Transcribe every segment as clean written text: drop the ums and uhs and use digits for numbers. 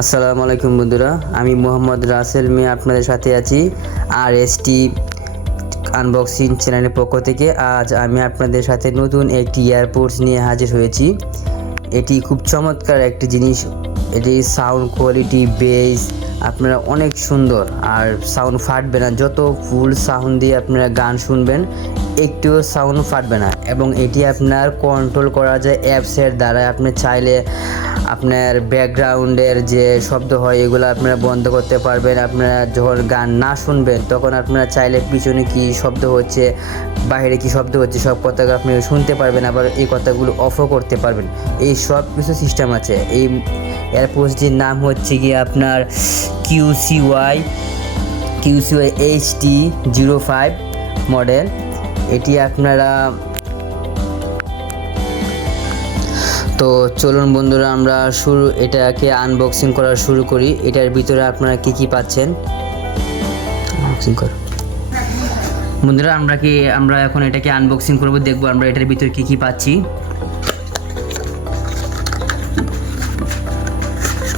আসসালামু আলাইকুম বন্ধুরা, আমি মোহাম্মদ রাসেল মিয়া আপনাদের সাথে আছি RST আনবক্সিং চ্যানেলের পক্ষ থেকে। আজ আমি আপনাদের সাথে নতুন একটি এয়ারপোর্টস নিয়ে হাজির হয়েছি। এটি খুব চমৎকার একটি জিনিস। এটি সাউন্ড কোয়ালিটি, বেস আপনারা অনেক সুন্দর, আর সাউন্ড ফাটবে না। যত ফুল সাউন্ড দিয়ে আপনারা গান শুনবেন একটুও সাউন্ড ফাটবে না, এবং এটি আপনার কন্ট্রোল করা যায় অ্যাপসের দ্বারা। আপনি চাইলে আপনার ব্যাকগ্রাউন্ডের যে শব্দ হয় এগুলো আপনারা বন্ধ করতে পারবেন। আপনারা যখন গান না শুনবেন তখন আপনারা চাইলে পিছনে কি শব্দ হচ্ছে, বাইরে কি শব্দ হচ্ছে, সব কথা আপনি শুনতে পারবেন। আবার এই কথাগুলো অফও করতে পারবেন। এই সব কিছু সিস্টেম আছে। এই এয়ারপোর্টসটির নাম হচ্ছে গিয়ে আপনার QCY HT05 মডেল। এটি আপনারা তো চলুন বন্ধুরা, আমরা এটাকে আনবক্সিং করা শুরু করি। এটার ভিতরে আপনারা কি পাচ্ছেন আনবক্সিং করুন বন্ধুরা। আমরা এখন এটাকে আনবক্সিং করব, দেখবো আমরা এটার ভিতরে কি পাচ্ছি।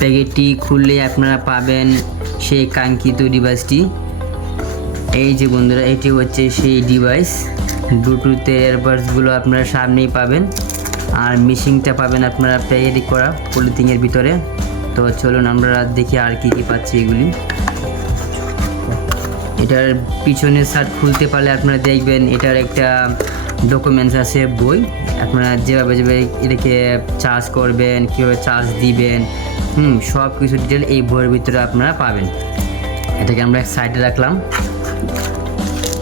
প্যাকেটটি খুললে আপনারা পাবেন সেই কাঙ্ক্ষিত ডিভাইসটি। এই যে বন্ধুরা, এটি হচ্ছে সেই ডিভাইস। ব্লুটুথের এয়ারবাডসগুলো আপনারা সামনেই পাবেন, আর মিশিংটা পাবেন আপনারা প্যাকেট করা পলিথিনের ভিতরে। তো চলুন আমরা দেখি আর কি পাচ্ছি এগুলি। এটার পিছনের সাইড খুলতে পারলে আপনারা দেখবেন এটার একটা ডকুমেন্টস আছে, বই। আপনারা যেভাবে এটাকে চার্জ করবেন, কীভাবে চার্জ দিবেন, সব কিছু ডিটেল এই বইয়ের ভিতরে আপনারা পাবেন। এটাকে আমরা এক সাইডে রাখলাম।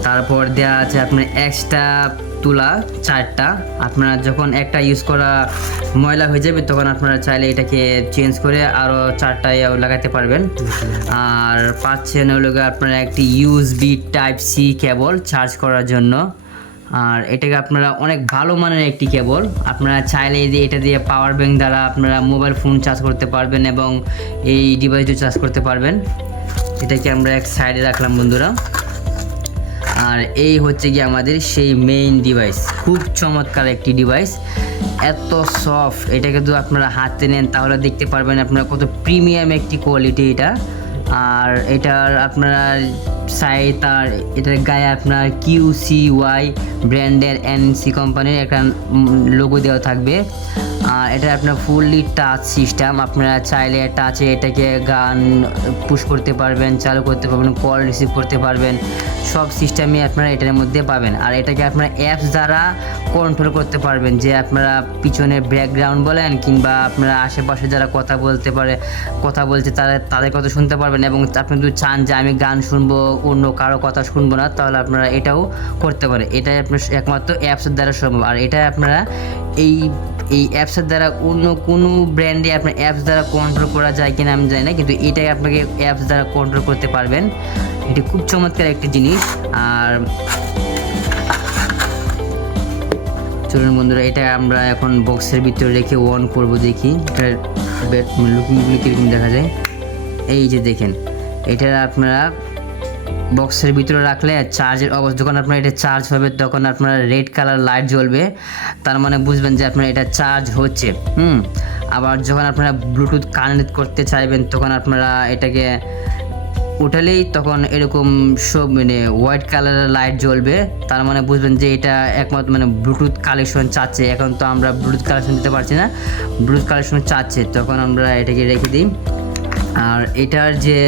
তারপর দেওয়া আছে আপনার এক্সট্রা তুলা 4টা। আপনারা যখন একটা ইউজ করা ময়লা হয়ে যাবে তখন আপনারা চাইলে এটাকে চেঞ্জ করে আরও 4টা লাগাতে পারবেন। আর পাচ্ছেন হলো আপনারা একটি USB Type-C কেবল চার্জ করার জন্য। আর এটাকে আপনারা অনেক ভালো মানের একটি কেবল। আপনারা চাইলে এটা দিয়ে পাওয়ার ব্যাংক দ্বারা আপনারা মোবাইল ফোন চার্জ করতে পারবেন এবং এই ডিভাইসটি চার্জ করতে পারবেন। এটাকে আমরা এক সাইডে রাখলাম বন্ধুরা। আর এই হচ্ছে কি আমাদের সেই মেইন ডিভাইস। খুব চমৎকার একটি ডিভাইস, এত সফট। এটাকে যদি আপনারা হাতে নেন তাহলে দেখতে পারবেন আপনারা কত প্রিমিয়াম একটি কোয়ালিটি এটা। আর এটার আপনারা এটার গায়ে আপনার QCY ব্র্যান্ডের NC কোম্পানির একটা লোগো দেওয়া থাকবে। আর এটা আপনার ফুললি টাচ সিস্টেম। আপনারা চাইলে টাচে এটাকে গান পুশ করতে পারবেন, চালু করতে পারবেন, কল রিসিভ করতে পারবেন, সব সিস্টেমই আপনারা এটার মধ্যে পাবেন। আর এটাকে আপনারা অ্যাপস দ্বারা কন্ট্রোল করতে পারবেন, যে আপনারা পিছনে ব্যাকগ্রাউন্ড বলেন কিংবা আপনারা আশেপাশে যারা কথা বলছে তাদের কথা শুনতে পারবেন। এবং আপনি যদি চান যে আমি গান শুনবো, অন্য কারো কথা শুনবো না, তাহলে আপনারা এটাও করতে পারেন। এটাই আপনার একমাত্র অ্যাপসের দ্বারা সম্ভব। আর এটাই আপনারা এই অ্যাপসের দ্বারা অন্য কোনো ব্র্যান্ডে আপনার অ্যাপস দ্বারা কন্ট্রোল করা যায় কিনা আমি জানি না, কিন্তু এটাই আপনাকে অ্যাপস দ্বারা কন্ট্রোল করতে পারবেন। এটি খুব চমৎকার একটি জিনিস। আর চলুন বন্ধুরা, এটা আমরা এখন বক্সের ভিতরে রেখে অন করব, দেখি এটার লুকিংগুলি কীরকম দেখা যায়। এই যে দেখেন, এটা আপনারা বক্সের ভিতরে রাখলে চার্জের অবস্থা, যখন আপনার এটা চার্জ হবে তখন আপনার রেড কালার লাইট জ্বলবে, তার মানে বুঝবেন যে আপনার এটা চার্জ হচ্ছে। আবার যখন আপনারা ব্লুটুথ কানেক্ট করতে চাইবেন তখন আপনারা এটাকে উঠালেই তখন এরকম সব হোয়াইট কালারের লাইট জ্বলবে, তার মানে বুঝবেন যে এটা একমাত্র ব্লুটুথ কানেকশন চাচ্ছে। এখন তো আমরা ব্লুটুথ কানেকশন দিতে পারছি না, ব্লুটুথ কানেকশন চাচ্ছে, তখন আমরা এটাকে রেখে দিই। আর এটার যে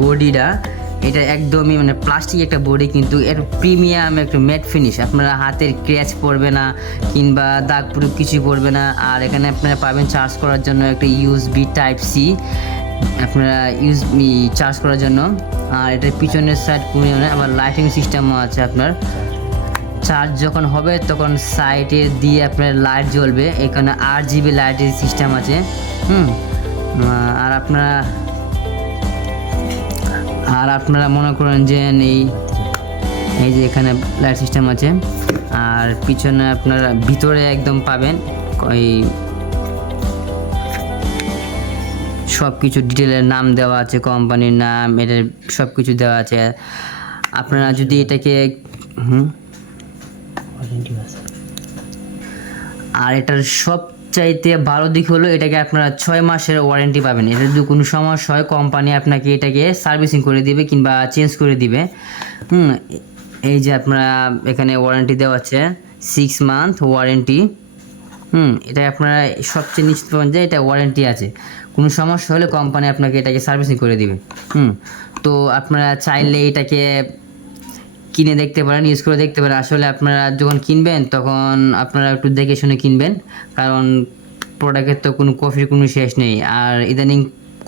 বডিটা, এটা একদমই প্লাস্টিক একটা বডি, কিন্তু এর প্রিমিয়াম একটু ম্যাট ফিনিশ। আপনারা হাতের ক্র্যাচ পড়বে না কিংবা দাগ পুরো কিছু পড়বে না। আর এখানে আপনারা পাবেন চার্জ করার জন্য একটা USB Type-C আপনারা চার্জ করার জন্য। আর এটার পিছনের সাইড আবার লাইটিং সিস্টেমও আছে। আপনার চার্জ যখন হবে তখন সাইডে দিয়ে আপনার লাইট জ্বলবে। এখানে RGB লাইটের সিস্টেম আছে। আর আপনারা মনে করেন যে এই যে এখানে লাইট সিস্টেম আছে। আর পিছনে আপনারা ভিতরে একদম পাবেন ওই সব কিছু ডিটেলের নাম দেওয়া আছে, কোম্পানির নাম, এটার সব কিছু দেওয়া আছে। আপনারা যদি এটাকে আর এটার সব চাইতে ভালো দিক হলো এটাকে আপনারা 6 মাসের ওয়ারেন্টি পাবেন। এটা যদি কোনো সমস্যা হয় কোম্পানি আপনাকে এটাকে সার্ভিসিং করে দিবে কিংবা চেঞ্জ করে দিবে। এই যে আপনারা এখানে ওয়ারেন্টি দেওয়া আছে 6 মান্থ ওয়ারেন্টি। এটা আপনারা সবচেয়ে নিশ্চিত পাবেন যে এটা ওয়ারেন্টি আছে, কোনো সমস্যা হলে কোম্পানি আপনাকে এটাকে সার্ভিসিং করে দিবে। তো আপনারা চাইলে এটাকে কিনে দেখতে পারেন, ইউজ করে দেখতে পারেন। আসলে আপনারা যখন কিনবেন তখন আপনারা একটু দেখে শুনে কিনবেন, কারণ প্রোডাক্টের তো কোনো কফির কোনো শেষ নেই। আর ইদানিং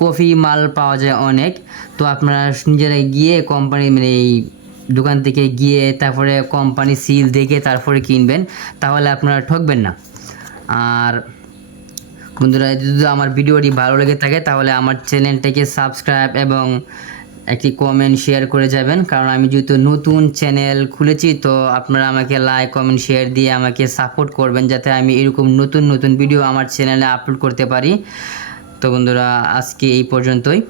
কফি মাল পাওয়া যায় অনেক, তো আপনারা নিজেরা গিয়ে কোম্পানি মানে এই দোকান থেকে গিয়ে তারপরে কোম্পানি সিল দেখে তারপরে কিনবেন, তাহলে আপনারা ঠকবেন না। আর বন্ধুরা, যদি আমার ভিডিওটি ভালো লেগে থাকে তাহলে আমার চ্যানেলটাকে সাবস্ক্রাইব এবং একটি কমেন্ট শেয়ার করে যাবেন, কারণ আমি যেহেতু নতুন চ্যানেল খুলেছি তো আপনারা আমাকে লাইক কমেন্ট শেয়ার দিয়ে আমাকে সাপোর্ট করবেন, যাতে আমি এরকম নতুন নতুন ভিডিও আমার চ্যানেলে আপলোড করতে পারি। তো বন্ধুরা, আজকে এই পর্যন্তই।